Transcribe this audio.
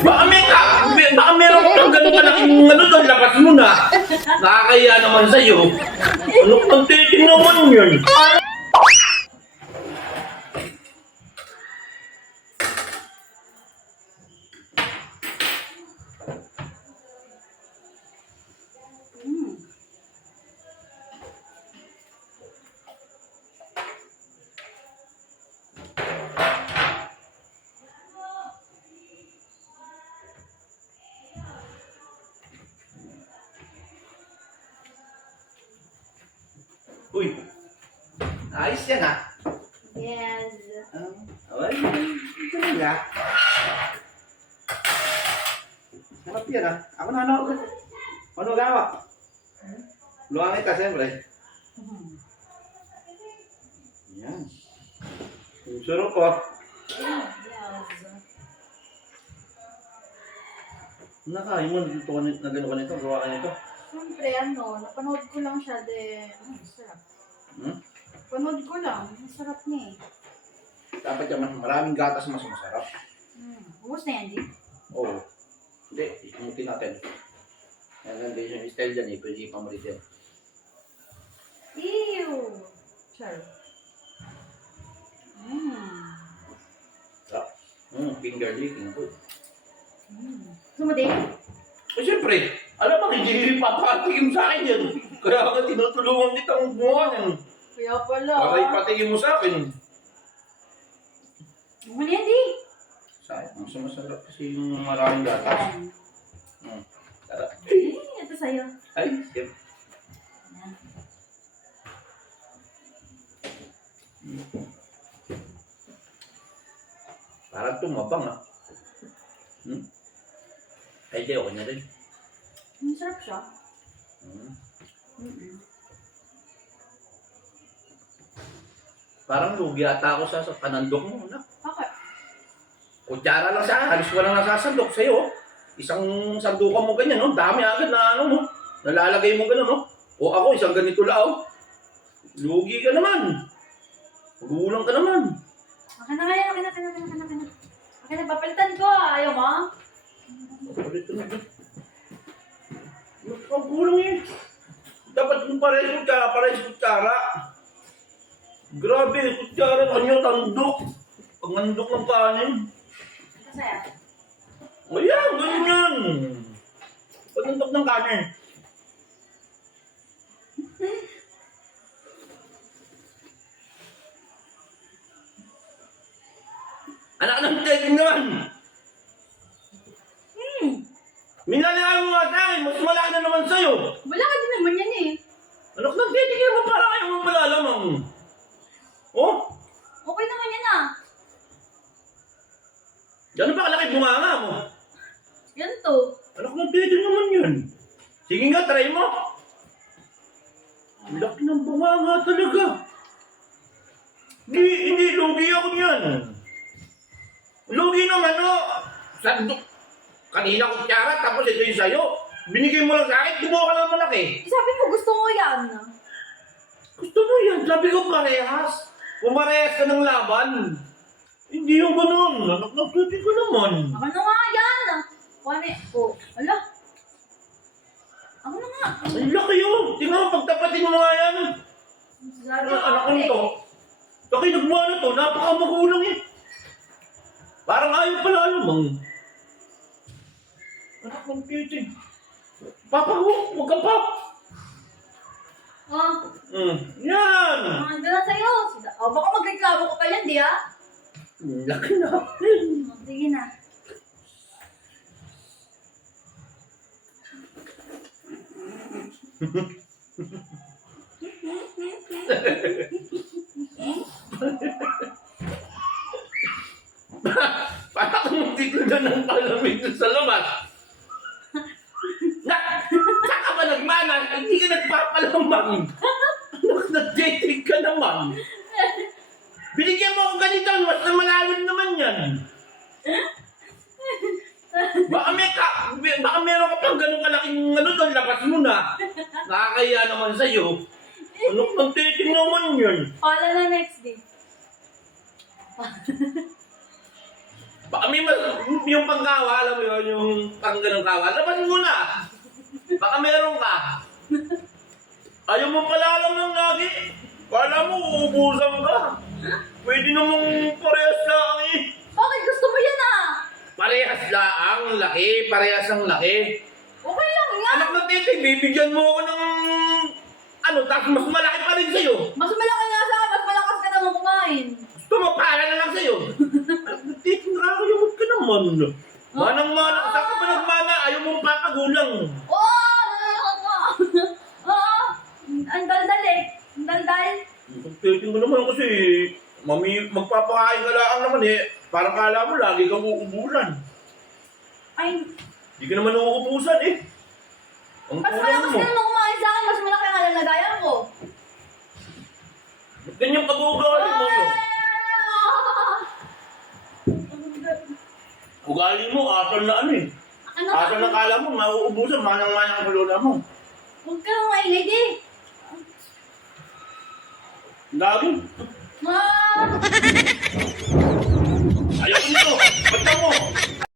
Baka meron kang ganun kalaking ano doon, labas mo na. Nakakaya naman sa'yo. Ano kang titing naman yun? Uy, ayos yan ah. Yes. Ay, ito nga. Sarap yan ah. Ako na ano. Ano gawa? Luwangin ka siyempre. Yan. Ang sarap ah. Yes. Nakain mo, dito ka na gano'n ka nito, gawa ka nito. Siyempre, napanood ko lang siya din. Masarap. Panood ko lang. Masarap niya eh. Dapat yan, maraming gatas mas masarap. Ubus na yan, di? Oo. Hindi, imutin natin. Yan lang din yung style dyan eh, pwede ipamalit yan. Ew! Char. Sarap. Finger licking po. Gusto mo din? Eh siyempre, alam mo, hindi papatikim sa akin yan. Kaya ka tinutulungan kitang gumawa yan. Kaya pala. Para ipatikim mo sa akin. Ano yan, di? Sayang, mas masarap kasi yung maraming gatas. Tara. Ito sa'yo. Ay, yep. Yan. Parang tumabang ah. Ay, di, okay na rin. Masarap siya. Parang lugi ata ako sa kanandok mo, anak. Bakit? Kutsara lang siya, halos walang nasasandok sa'yo. Isang sandukan mo ganyan, no? Dami agad na ano mo. Nalalagay mo gano'n, no? O ako, isang ganito lao. Lugi ka naman. Gulang ka naman. Akin na ngayon, akin na. Akin na, papalitan ko. Ayaw mo? Papalit ka na ba? Ang gulang yun. Dapat kung parehas kutsara. Grabe, kutsara kanyo, tandok. Pangandok ng kanin. Ito sa'yo. Ayan, ganyan. Pangandok ng kanin. Anak ng tegin naman. Minalaan mo nga sa akin, mas malaki na naman sa'yo. Wala ka din naman yan eh. Anak ng tegin naman, parang ayaw mo malalamang. Oh, Okay naman yan ah. gano'n ba kalaki bunganga mo? Yan to. Anak ng tegin naman yun. Sige nga, try mo. Laki ng bunganga talaga. Hindi, lugi ako niyan. Lugi naman, no? Sandok. Kanina kutsara, tapos ito yung sayo. Binigay mo lang sa akin, gumawa ka lang malaki. Sabi mo gusto mo yan. Gusto mo yan, sabi ko parehas. Pumarehas ka ng laban. Hindi yung ganun. Anak ng tuti ko naman. Ako na nga yan. Kuwane. Oh. Ala. Ako na nga. Ang laki yun. Tingnan mo, pagtapatin mo nga yan. Sabi Anak ko nito. Laki nagmana na to, napakamagulang eh. Parang ayaw pala alamang. Anak ng tuti. Papa, huwag ka pa. Oh. Yan. Ando na sa'yo. Oh, baka magreklamo ko pa yan, di ah? Laki na. Oh, sige na. Parang kung magtitinda ng palamig dun sa labas. Saan ka ba nagmana? Hindi ka nagpapalamang. Nag-dating ka naman. Binigyan mo ako ganito, mas na malalim naman yan. Baka meron ka pang ganun kalaking ano doon, labas mo na. Nakakaya naman sa'yo. Ano kang dating naman yan? Pala na next day. Baka yung pangkawa, alam mo yun, yung pang ganun kawa. Laban mo na. Baka meron ka. Ayaw mo pala alam ng lagi. Kala mo, uubusan ka. Pwede namang parehas lang eh. Bakit gusto mo yan ah? Parehas lang, laki. Parehas ang laki. Okay lang yan. Anak ng tete, bibigyan mo ako ng ano, tapos mas malaki pa rin sa'yo. Mas malaki nga sa akin, mas malakas ka naman kumain. Gusto mo, para na lang sa'yo. Anak ng tete, nakakayamot ka naman. Manang-manang, saan ka ba nagmana? Ayaw mong papagulang. Oo! Oo! Ang daldal eh. Ang daldal. Pagpitin ko naman kasi, magpapakain ka lang naman eh. Parang kala mo, lagi kang uubulan. Ay, Hindi ka naman uubusan eh. Ang mas kulang malakas mo. ka naman kumain sa akin, mas malaki ang alalagayan ko. Ganyan pag-uugali mo yun. Ugali mo, atal na ano eh. Ano? Atal na kala mo, mauubusan, manang-manang ang lola mo. Huwag ka nang maingay eh. Lagi. Ma!